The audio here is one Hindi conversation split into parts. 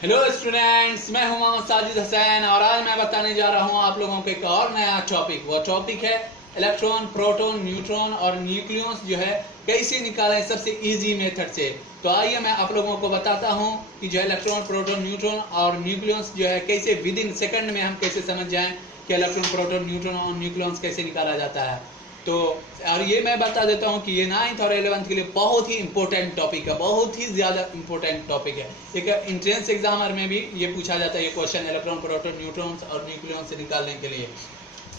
हेलो स्टूडेंट्स, मैं हूं मोहम्मद साजिद हसैन और आज मैं बताने जा रहा हूं आप लोगों को एक और नया टॉपिक। वो टॉपिक है इलेक्ट्रॉन, प्रोटॉन, न्यूट्रॉन और न्यूक्लियस जो है कैसे निकालें सबसे इजी मेथड से। तो आइए मैं आप लोगों को बताता हूं कि जो है इलेक्ट्रॉन, प्रोटॉन, न्यूट्रॉन और न्यूक्लियस जो है कैसे विद इन सेकंड में हम कैसे समझ जाएं कि इलेक्ट्रॉन, प्रोटॉन, न्यूट्रॉन और न्यूक्लियस कैसे निकाला जाता है। तो और ये मैं बता देता हूँ कि ये 9th और 11th के लिए बहुत ही इंपॉर्टेंट टॉपिक है, बहुत ही ज़्यादा इंपॉर्टेंट टॉपिक है। एक इंट्रेंस एग्जामर में भी ये पूछा जाता है ये क्वेश्चन, इलेक्ट्रॉन, प्रोटॉन, न्यूट्रॉन्स और न्यूक्लियस से निकालने के लिए।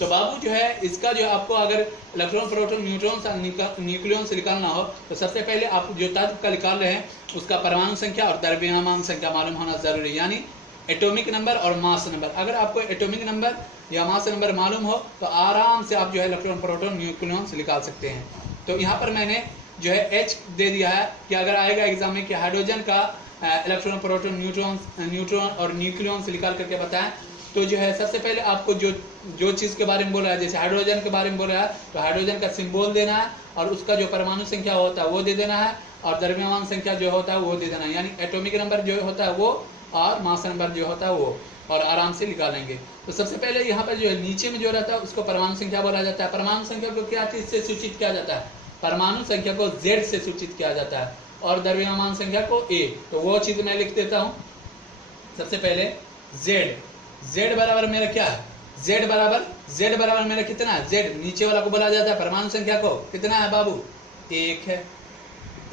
तो बाबू जो है इसका जो आपको अगर इलेक्ट्रॉन, प्रोटॉन, न्यूट्रॉन्स और न्यूक्लियस से निकालना हो तो सबसे पहले आप जो तत्व का निकाल रहे हैं उसका परमाणु संख्या और द्रव्यमान संख्या मालूम होना जरूरी है, यानी एटॉमिक नंबर और मास नंबर। अगर आपको एटॉमिक नंबर या मास नंबर मालूम हो तो आराम से आप जो है इलेक्ट्रॉन, प्रोटॉन, न्यूक्लियस निकाल सकते हैं। तो यहाँ पर मैंने जो है H दे दिया है कि अगर आएगा एग्जाम में कि हाइड्रोजन का इलेक्ट्रॉन, प्रोटॉन, न्यूट्रॉन और न्यूक्लियस निकाल करके बताएं, तो जो है सबसे पहले आपको जो चीज़ के बारे में बोला है, जैसे हाइड्रोजन के बारे में बोला है तो हाइड्रोजन का सिंबल देना है और उसका जो परमाणु संख्या होता है वो दे देना है और द्रव्यमान संख्या जो होता है वो दे देना है, यानी एटॉमिक नंबर जो होता है वो और मास नंबर जो होता है वो, और आराम से निकालेंगे। तो सबसे पहले यहाँ पर जो है नीचे में जो रहता है उसको परमाणु संख्या बोला जाता है। परमाणु संख्या को क्या चीज से सूचित किया जाता है? परमाणु संख्या को Z से सूचित किया जाता है और द्रव्यमान संख्या को A। तो वो चीज मैं लिख देता हूँ। सबसे पहले Z बराबर मेरा क्या है? Z बराबर मेरा कितना है? Z नीचे वाला को बोला जाता है परमाणु संख्या को, कितना है बाबू? 1 है,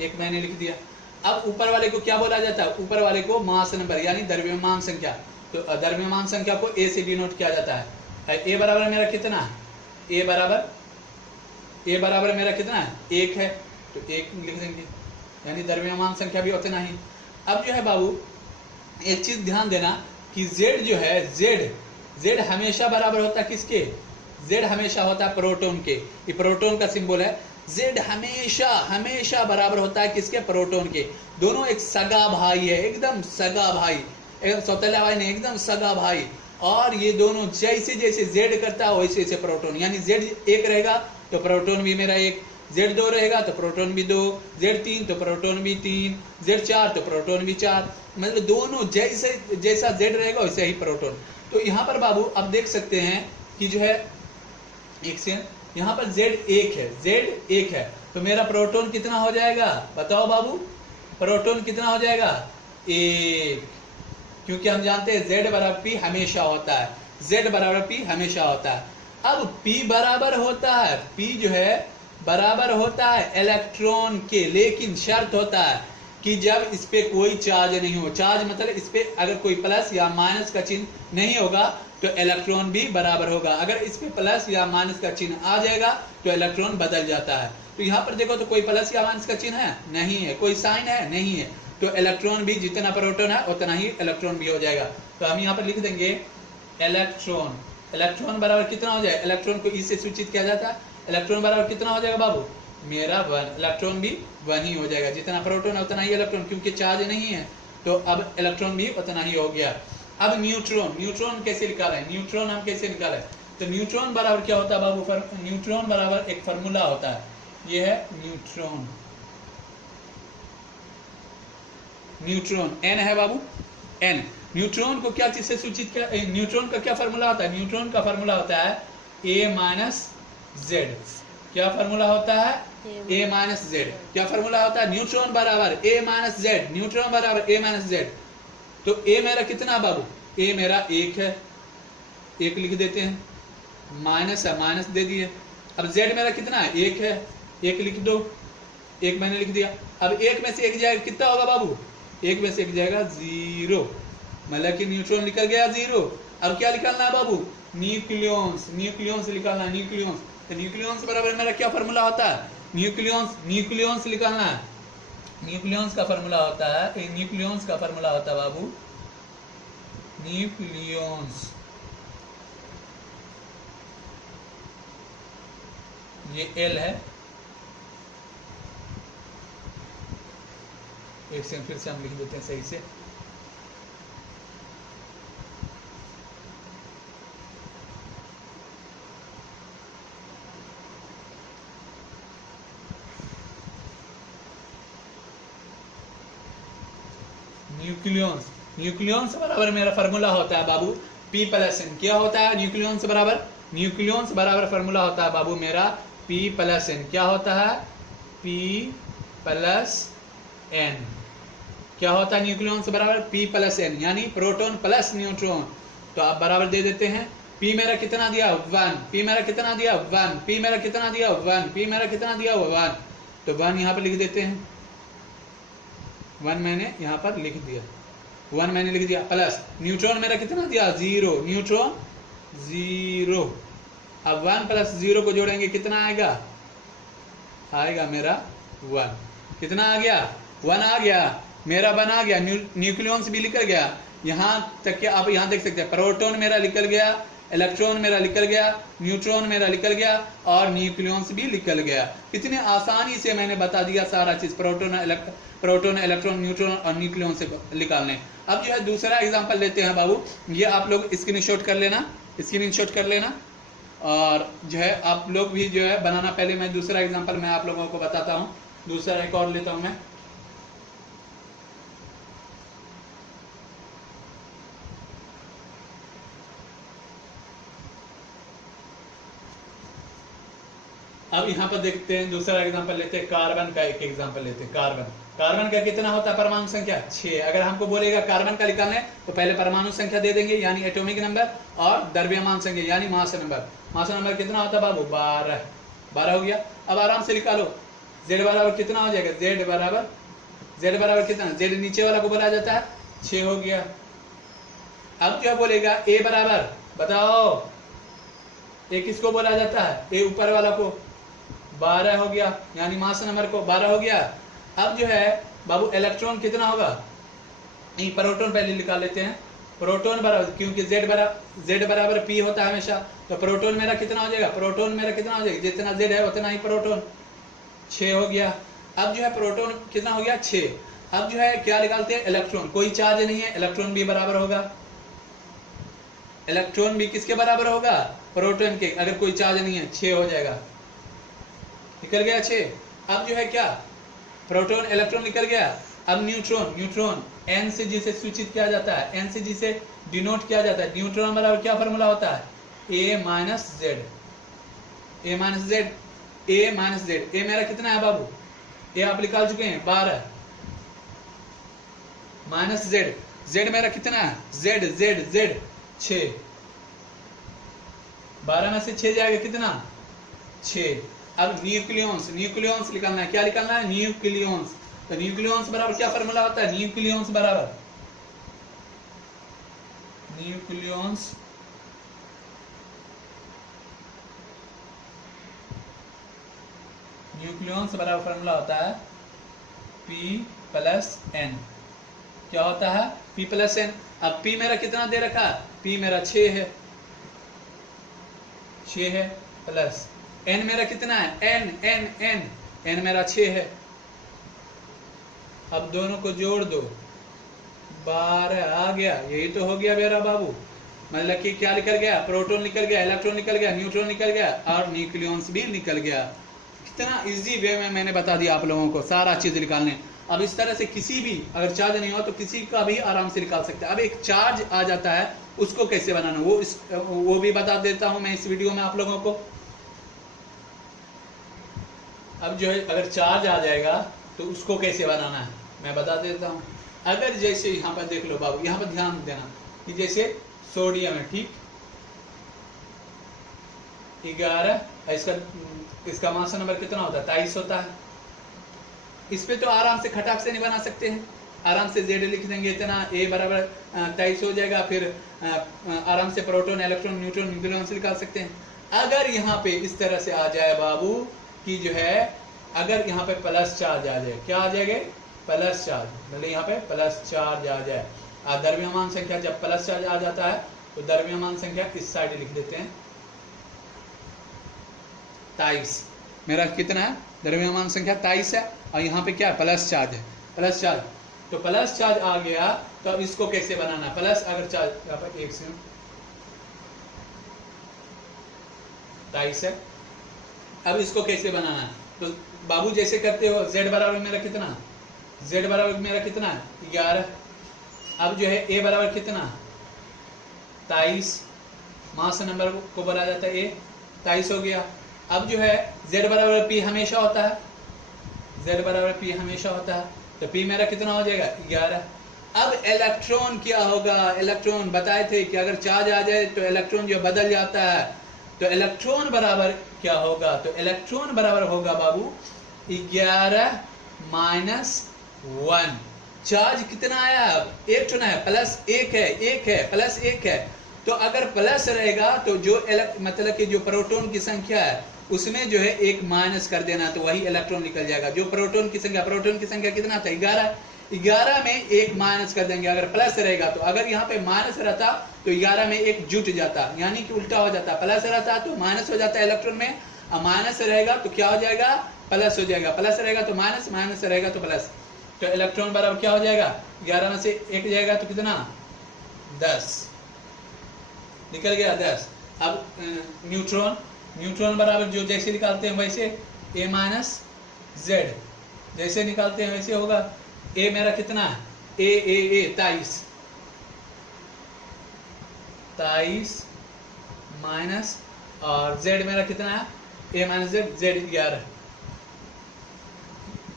1 मैंने लिख दिया। अब ऊपर वाले को क्या बोला जाता है? ऊपर वाले को मास नंबर यानी द्रव्यमान संख्या। तो द्रव्यमान संख्या को A से डिनोट किया जाता है। A बराबर मेरा कितना है? A बराबर मेरा कितना है? 1 है, तो 1 लिख देंगे, यानी द्रव्यमान संख्या भी उतना ही। अब जो है बाबू एक चीज ध्यान देना कि Z जो है Z हमेशा बराबर होता है किसके? Z हमेशा होता है प्रोटॉन के। ये प्रोटॉन का सिंबल है। Z हमेशा बराबर होता है किसके? प्रोटॉन के। दोनों एक सगा भाई है, एकदम सगा भाई, एकदम सौतेला भाई नहीं, एकदम सगा भाई। और ये दोनों जैसे जैसे Z करता है वैसे वैसे प्रोटॉन, यानी Z 1 रहेगा तो प्रोटॉन भी मेरा 1, Z 2 रहेगा तो प्रोटॉन भी 2, Z 3 तो प्रोटॉन भी 3, Z 4 तो प्रोटॉन भी 4। मतलब दोनों जैसा Z रहेगा वैसे ही प्रोटॉन। तो यहाँ पर बाबू आप देख सकते हैं कि जो है एक से यहाँ पर Z 1 है तो मेरा प्रोटॉन कितना हो जाएगा? बताओ बाबू, प्रोटॉन कितना हो जाएगा? 1, क्योंकि हम जानते हैं Z बराबर P हमेशा होता है, Z बराबर P हमेशा होता है। अब P बराबर होता है, P जो है बराबर होता है इलेक्ट्रॉन के, लेकिन शर्त होता है कि जब इस पे कोई चार्ज नहीं हो। चार्ज मतलब इस पे अगर कोई प्लस या माइनस का चिन्ह नहीं होगा तो इलेक्ट्रॉन भी बराबर होगा। अगर इस पे प्लस या माइनस का चिन्ह आ जाएगा तो इलेक्ट्रॉन बदल जाता है। तो यहाँ पर देखो तो कोई प्लस या माइनस का चिन्ह है? नहीं है। कोई साइन है? नहीं है। तो इलेक्ट्रॉन भी जितना प्रोटॉन है उतना ही इलेक्ट्रॉन भी हो जाएगा। तो हम यहाँ पर लिख देंगे इलेक्ट्रॉन बराबर कितना हो जाएगा? इलेक्ट्रॉन को इससे सूचित किया जाता है। इलेक्ट्रॉन बराबर कितना हो जाएगा बाबू? मेरा 1। इलेक्ट्रॉन भी 1 ही हो जाएगा, जितना प्रोटॉन है उतना ही इलेक्ट्रॉन, क्योंकि चार्ज नहीं है तो अब इलेक्ट्रॉन भी उतना ही हो गया। अब न्यूट्रॉन कैसे निकालें? न्यूट्रॉन हम कैसे निकालें? तो न्यूट्रॉन बराबर क्या होता है बाबू? न्यूट्रॉन बराबर एक फार्मूला होता है, ये है न्यूट्रॉन N है बाबू, N। न्यूट्रॉन को क्या चीज से सूचित किया? न्यूट्रॉन का क्या फार्मूला होता है? न्यूट्रॉन का फार्मूला होता है A Z। क्या फार्मूला होता है? A Z। क्या फार्मूला होता है? न्यूट्रॉन बराबर A Z, न्यूट्रॉन बराबर A Z। तो A मेरा कितना बाबू? A मेरा 1 है, 1 लिख देते हैं, माइनस है, माइनस दे दिए। अब Z मेरा कितना है? 1 है, 1 लिख दो, 1 मैंने लिख दिया। अब 1 में से 1 जाएगा, कितना होगा बाबू? 1 में से 1 जाएगा 0, मतलब कि न्यूट्रॉन निकल गया 0। अब क्या निकालना है बाबू? न्यूक्लियस निकालना है, न्यूक्लियस। तो न्यूक्लियस बराबर मेरा क्या फार्मूला होता है? न्यूक्लियस निकालना है। न्यूक्लियस का फार्मूला होता है, न्यूक्लियस का फार्मूला होता है बाबू, न्यूक्लियस, ये L है। एक सेकंड फिर से हम लिख देते हैं सही से। न्यूक्लियस न्यूक्लियॉन्स बराबर मेरा फार्मूला होता है बाबू P प्लस N। क्या होता है न्यूक्लियॉन्स बराबर? न्यूक्लियॉन्स बराबर फार्मूला होता है बाबू मेरा P प्लस N। क्या होता है? P plus N। क्या होता है न्यूक्लियॉन्स बराबर? P प्लस N, यानी प्रोटॉन प्लस न्यूट्रॉन। तो आप बराबर दे देते हैं। P मेरा कितना दिया? 1। P मेरा कितना दिया? 1। P मेरा कितना दिया? 1। P मेरा कितना दिया? 1। तो 1 यहाँ पर लिख देते हैं। 1 मैंने यहाँ पर लिख दिया, 1 मैंने लिख दिया। प्लस न्यूट्रॉन मेरा कितना दिया? 0। न्यूट्रॉन 0। अब 1 प्लस 0 को जोड़ेंगे कितना आएगा? आएगा मेरा 1। कितना आ गया? 1 आ गया मेरा, 1 आ गया। न्यूक्लियॉन्स भी निकल गया। यहाँ तक कि आप यहाँ देख सकते हैं प्रोटॉन मेरा निकल गया, इलेक्ट्रॉन मेरा निकल गया, न्यूट्रॉन मेरा निकल गया और न्यूक्लियॉन्स भी निकल गया। कितने आसानी से मैंने बता दिया सारा चीज, प्रोटॉन इलेक्ट्रॉन न्यूट्रॉन और न्यूक्लियॉन से निकालने। अब जो है दूसरा एग्जांपल लेते हैं बाबू, ये आप लोग स्क्रीनशॉट कर लेना, स्क्रीनशॉट कर लेना और जो है आप लोग भी जो है बनाना। पहले मैं दूसरा एग्जांपल मैं आप लोगों को बताता हूँ। दूसरा एक और लेता हूँ मैं। अब यहाँ पर देखते हैं दूसरा एग्जांपल लेते हैं, कार्बन का एक एग्जांपल लेते हैं। कार्बन का कितना होता है परमाणु संख्या? 6। अगर हमको बोलेगा कार्बन का निकालना है तो पहले परमाणु संख्या दे देंगे यानी एटॉमिक नंबर, और द्रव्यमान संख्या यानी मास नंबर। मास नंबर कितना होता है बाबू? 12 हो गया। अब आराम से निकालो, z बराबर कितना हो जाएगा? z बराबर कितना? z नीचे वाला को बोला जाता है 6 हो गया। अब क्या बोलेगा? a बराबर बताओ, a किसको बोला जाता है? a ऊपर वाला को। 12 हो गया यानी मास नंबर को 12 हो गया। अब जो है बाबू इलेक्ट्रॉन कितना होगा? नहीं, प्रोटॉन पहले निकाल लेते हैं। प्रोटॉन बराबर, क्योंकि z बराबर p होता है हमेशा, तो प्रोटॉन मेरा कितना हो जाएगा? प्रोटॉन मेरा कितना हो जाएगा? जितना z है उतना ही प्रोटॉन। 6 हो गया। अब जो है प्रोटॉन कितना हो गया? 6। अब जो है क्या निकालते हैं? इलेक्ट्रॉन। कोई चार्ज नहीं है, इलेक्ट्रॉन भी बराबर होगा। इलेक्ट्रॉन भी किसके बराबर होगा? प्रोटॉन के। अगर कोई चार्ज नहीं है 6 हो जाएगा। निकल गया 6। अब जो है क्या? प्रोटॉन इलेक्ट्रॉन निकल गया। अब न्यूट्रॉन n से जिसे सूचित किया जाता है, n से जिसे डिनोट किया जाता है। न्यूट्रॉन बराबर क्या फॉर्मूला होता है? a minus Z. a मेरा कितना है बाबू? a आप निकाल चुके हैं 12 माइनस z मेरा कितना है? z 6। 12 में से 6 जाएगा कितना? 6। अब न्यूक्लियॉन्स निकालना है। क्या निकालना है? न्यूक्लियॉन्स। तो न्यूक्लियॉन्स बराबर क्या फॉर्मूला होता है? न्यूक्लियॉन्स बराबर फॉर्मूला होता है P प्लस N। क्या होता है? P plus N। अब P मेरा कितना दे रखा है? P मेरा 6 है, प्लस N मेरा कितना है? N मेरा 6 है। अब दोनों को जोड़ दो, 12 आ गया। यही तो हो गया मेरा बाबू। मतलब कि क्या निकल गया? प्रोटॉन निकल गया, इलेक्ट्रॉन निकल गया, न्यूट्रॉन निकल गया और न्यूक्लियॉन्स भी निकल गया। कितना इजी वे में मैंने बता दिया आप लोगों को सारा चीज निकालने। अब इस तरह से किसी भी अगर चार्ज नहीं हो तो किसी का भी आराम से निकाल सकते हैं। अब एक चार्ज आ जाता है, उसको कैसे बनाना वो भी बता देता हूं मैं इस वीडियो में आप लोगों को। अब जो है अगर चार्ज आ जाएगा तो उसको कैसे बनाना है मैं बता देता हूँ। अगर जैसे यहाँ पर देख लो बाबू, यहाँ पर ध्यान देना कि जैसे सोडियम है, ठीक, 11, इसका मास नंबर कितना होता है? 23 होता है। इस पे तो आराम से खटाक से नहीं बना सकते हैं, आराम से Z लिख देंगे इतना, A बराबर 23 हो जाएगा। फिर आराम से प्रोटॉन इलेक्ट्रॉन न्यूट्रॉन न्यूक्लियॉन से निकाल सकते हैं। अगर यहाँ पे इस तरह से आ जाए बाबू कि जो है अगर यहाँ पे प्लस चार्ज आ जाए, क्या आ जाएगा? Plus charge. मतलब यहाँ पे प्लस चार्ज आ जाए, द्रव्यमान संख्या जब प्लस चार्ज आ जाता है तो द्रव्यमान संख्या इस साइड लिख देते हैं 23। मेरा कितना है? द्रव्यमान संख्या 23 है और यहाँ पे क्या? प्लस चार्ज है, प्लस चार्ज। तो प्लस चार्ज आ गया तो अब इसको कैसे बनाना? प्लस अगर चार्ज यहाँ पर 1 से 23 है, अब इसको कैसे बनाना है? तो बाबू जैसे करते हो, Z बराबर मेरा कितना? Z बराबर मेरा कितना है? 11। अब जो है ए बराबर कितना 23, मास नंबर को बोला जाता है ए, 23 हो गया। अब जो है z बराबर p हमेशा होता है, z बराबर p हमेशा होता है, तो p मेरा कितना हो जाएगा 11। अब इलेक्ट्रॉन क्या होगा, इलेक्ट्रॉन बताए थे कि अगर चार्ज आ जाए तो इलेक्ट्रॉन जो बदल जाता है, तो इलेक्ट्रॉन बराबर क्या होगा, तो इलेक्ट्रॉन बराबर होगा बाबू 11 माइनस 1। चार्ज कितना आया, अब एक चुना है, प्लस 1 है, 1 है, प्लस 1 है, तो अगर प्लस रहेगा तो जो मतलब कि जो प्रोटॉन की संख्या है उसमें जो है एक माइनस कर देना, तो वही इलेक्ट्रॉन निकल जाएगा। जो प्रोटॉन की संख्या कितना था 11, 11 में एक माइनस कर देंगे। अगर प्लस रहेगा तो, अगर यहाँ पे माइनस रहता तो 11 में एक जुट जाता, यानी कि उल्टा हो जाता, प्लस रहता तो माइनस हो जाता इलेक्ट्रॉन में, और माइनस रहेगा तो क्या हो जाएगा, प्लस हो जाएगा, प्लस रहेगा तो माइनस, माइनस रहेगा तो प्लस, तो इलेक्ट्रॉन बराबर क्या हो जाएगा 11 में से 1 जाएगा तो कितना 10 निकल गया 10। अब न्यूट्रॉन, न्यूट्रॉन बराबर जो जैसे निकालते हैं वैसे a माइनस जेड, जैसे निकालते हैं वैसे होगा। a मेरा कितना है a 23 माइनस, और z मेरा कितना है a माइनस जेड 11,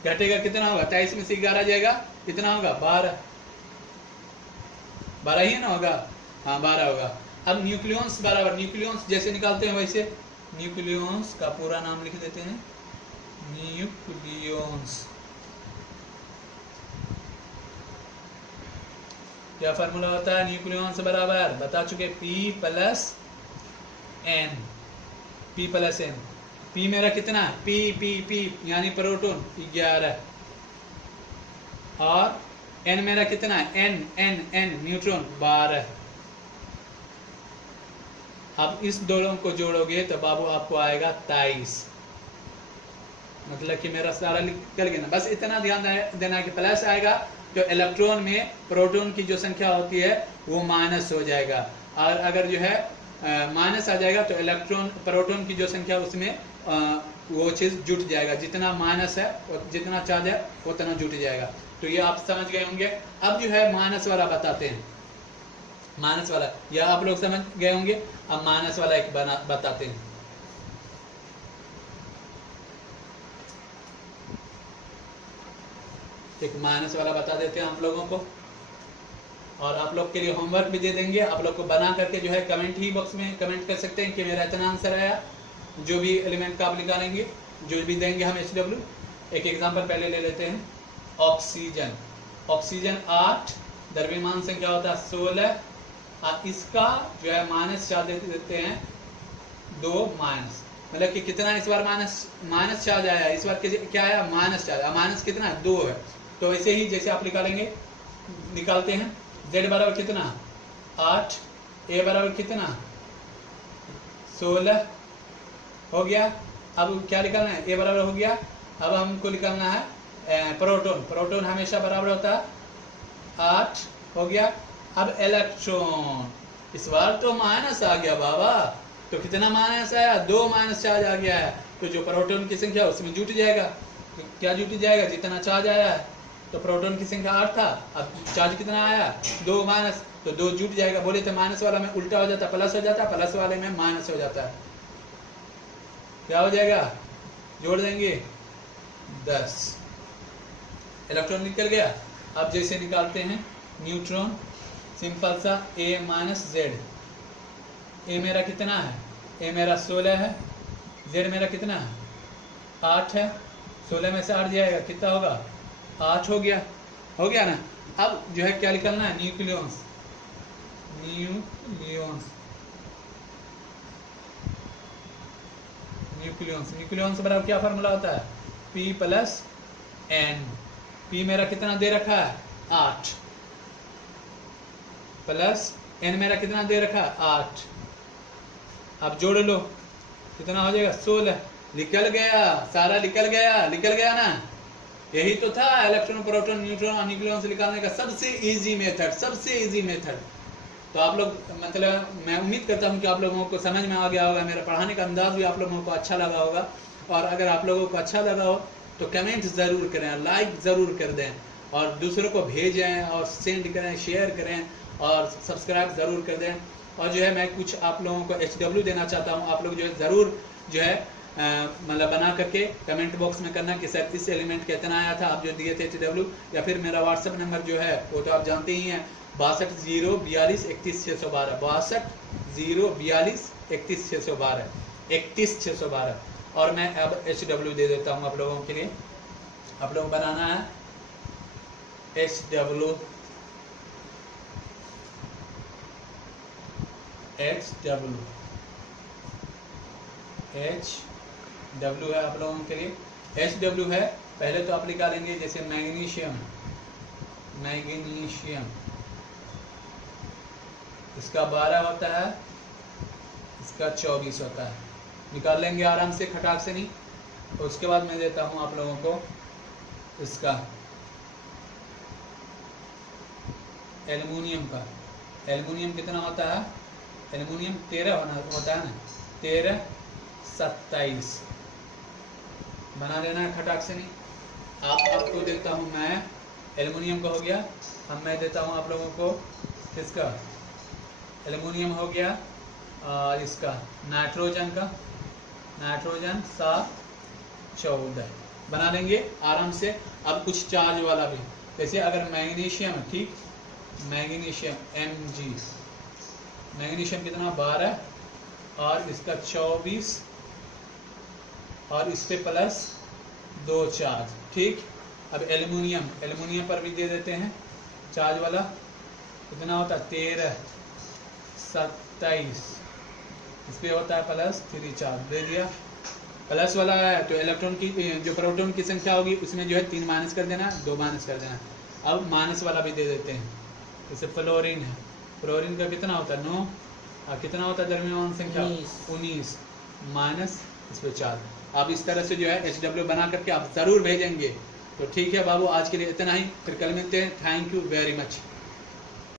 घटेगा कितना होगा 23 में से 11 जाएगा कितना होगा 12, 12 ही ना होगा, हाँ 12 होगा। अब न्यूक्लियॉन्स बराबर, न्यूक्लियॉन्स जैसे निकालते हैं वैसे, न्यूक्लियॉन्स का पूरा नाम लिख देते हैं, न्यूक्लियॉन्स। क्या फार्मूला होता है न्यूक्लियॉन्स बराबर, बता चुके P plus N, P plus N। P मेरा कितना है P यानी प्रोटॉन 11, और N मेरा कितना है N न्यूट्रॉन 12। अब इस दोनों को जोड़ोगे तो बाबू आपको आएगा 23, मतलब कि मेरा सारा निकल गया ना। बस इतना ध्यान देना कि प्लस आएगा तो इलेक्ट्रॉन में प्रोटॉन की जो संख्या होती है वो माइनस हो जाएगा, और अगर जो है माइनस आ जाएगा तो इलेक्ट्रॉन प्रोटॉन की जो संख्या उसमें वो चीज़ जुट जाएगा, जितना माइनस है और जितना चार्ज है उतना जुट जाएगा। तो ये आप समझ गए होंगे। अब जो है माइनस वाला बताते हैं, माइनस वाला या आप लोग समझ गए होंगे। अब माइनस वाला एक बताते हैं। एक माइनस वाला बता देते हैं आप लोगों को, और आप लोग के लिए होमवर्क भी दे देंगे। आप लोग को बना करके जो है कमेंट ही बॉक्स में कमेंट कर सकते हैं कि मेरा इतना आंसर आया। जो भी एलिमेंट का आप निकालेंगे, जो भी देंगे हम HW। एक एग्जांपल पहले ले लेते हैं। ऑक्सीजन, ऑक्सीजन 8, द्रव्यमान संख्या होता है 16, और इसका जो है माइनस चार्ज देते हैं 2 माइनस, मतलब कि कितना इस बार माइनस चार्ज आया, इस बार क्या आया माइनस चार्ज, माइनस कितना है 2 है। तो ऐसे ही जैसे आप निकालते हैं Z बराबर कितना 8, A बराबर कितना 16 हो गया। अब क्या निकालना है, A बराबर हो गया। अब हमको निकालना है प्रोटॉन, प्रोटॉन हमेशा बराबर होता है 8 हो गया। अब इलेक्ट्रॉन, इस बार तो माइनस आ गया बाबा, तो कितना माइनस आया 2 माइनस चार्ज आ गया है, तो जो प्रोटॉन की संख्या उसमें जुट जाएगा। तो क्या जुट जाएगा, जितना चार्ज आया है, तो प्रोटॉन की संख्या 8 था, अब चार्ज कितना आया 2 माइनस, तो 2 जुट जाएगा। बोले तो माइनस वाला में उल्टा हो जाता, प्लस हो जाता, प्लस वाले में माइनस हो जाता है। क्या हो जाएगा, जोड़ देंगे 10, इलेक्ट्रॉन निकल गया। अब जैसे निकालते हैं न्यूट्रॉन, सिंपल सा A माइनस जेड। A मेरा कितना है, A मेरा 16 है, Z मेरा कितना है 8 है, 16 में से 8 जाएगा कितना होगा 8 हो गया, हो गया ना। अब जो है क्या निकलना है, न्यूक्लियॉन्स, न्यूक्लियॉन्स, न्यूक्लियॉन्स, न्यूक्लियॉन्स बराबर क्या फार्मूला होता है P प्लस N। P मेरा कितना दे रखा है 8, प्लस N मेरा कितना दे रखा है 8। अब जोड़ लो कितना हो जाएगा 16, निकल गया, सारा निकल गया ना। यही तो था इलेक्ट्रॉन, प्रोटॉन, न्यूट्रॉन और न्यूक्लियॉन से निकालने का सबसे इजी मेथड। तो आप लोग, मतलब मैं उम्मीद करता हूँ कि आप लोगों को समझ में आ गया होगा, मेरा पढ़ाने का अंदाज भी आप लोगों को अच्छा लगा होगा। और अगर आप लोगों को अच्छा लगा हो तो कमेंट ज़रूर करें, लाइक ज़रूर कर दें, और दूसरों को भेजें और सेंड करें, शेयर करें और सब्सक्राइब ज़रूर कर दें। और जो है मैं कुछ आप लोगों को HW देना चाहता हूँ, आप लोग जो है ज़रूर जो है मतलब बना करके कमेंट बॉक्स में करना कि सर इस एलिमेंट का इतना आया था आप जो दिए थे HW, या फिर मेरा व्हाट्सएप नंबर जो है वो तो आप जानते ही हैं 62 042 31 612 62 042 31 612 और मैं अब HW दे देता हूँ आप लोगों के लिए। आप लोग बनाना है HW है आप लोगों के लिए। HW है, पहले तो आप निकालेंगे जैसे मैग्नीशियम, इसका 12 होता है, इसका 24 होता है, निकाल लेंगे आराम से, खटाक से नहीं। तो उसके बाद मैं देता हूँ आप लोगों को इसका एल्युमिनियम का। एल्युमिनियम कितना होता है? एल्युमिनियम 13 होता है ना, 13 27 बना लेना है खटाक से नहीं। आपको देता हूँ मैं एल्युमिनियम का हो गया। अब मैं देता हूँ आप लोगों को किसका? एल्युमिनियम हो गया इसका नाइट्रोजन का, नाइट्रोजन 7 14 बना लेंगे आराम से। अब कुछ चार्ज वाला भी, जैसे अगर मैग्नीशियम, ठीक, मैग्नीशियम Mg, मैग्नीशियम कितना 12 और इसका 24 और इस पे प्लस 2 चार्ज, ठीक। अब एल्युमिनियम पर भी दे देते हैं चार्ज वाला, कितना होता है 13 27, इस पे होता है प्लस 3 चार्ज, दे दिया। प्लस वाला है तो इलेक्ट्रॉन की जो प्रोटॉन की संख्या होगी उसमें जो है 3 माइनस कर देना, 2 माइनस कर देना। अब माइनस वाला भी दे देते हैं, जैसे फ्लोरीन है, फ्लोरीन का कितना होता है 9 और कितना होता है द्रव्यमान संख्या 19 माइनस इस पे 4। आप इस तरह से जो है HW बना करके आप ज़रूर भेजेंगे। तो ठीक है बाबू, आज के लिए इतना ही, फिर कल मिलते हैं। Thank you very much.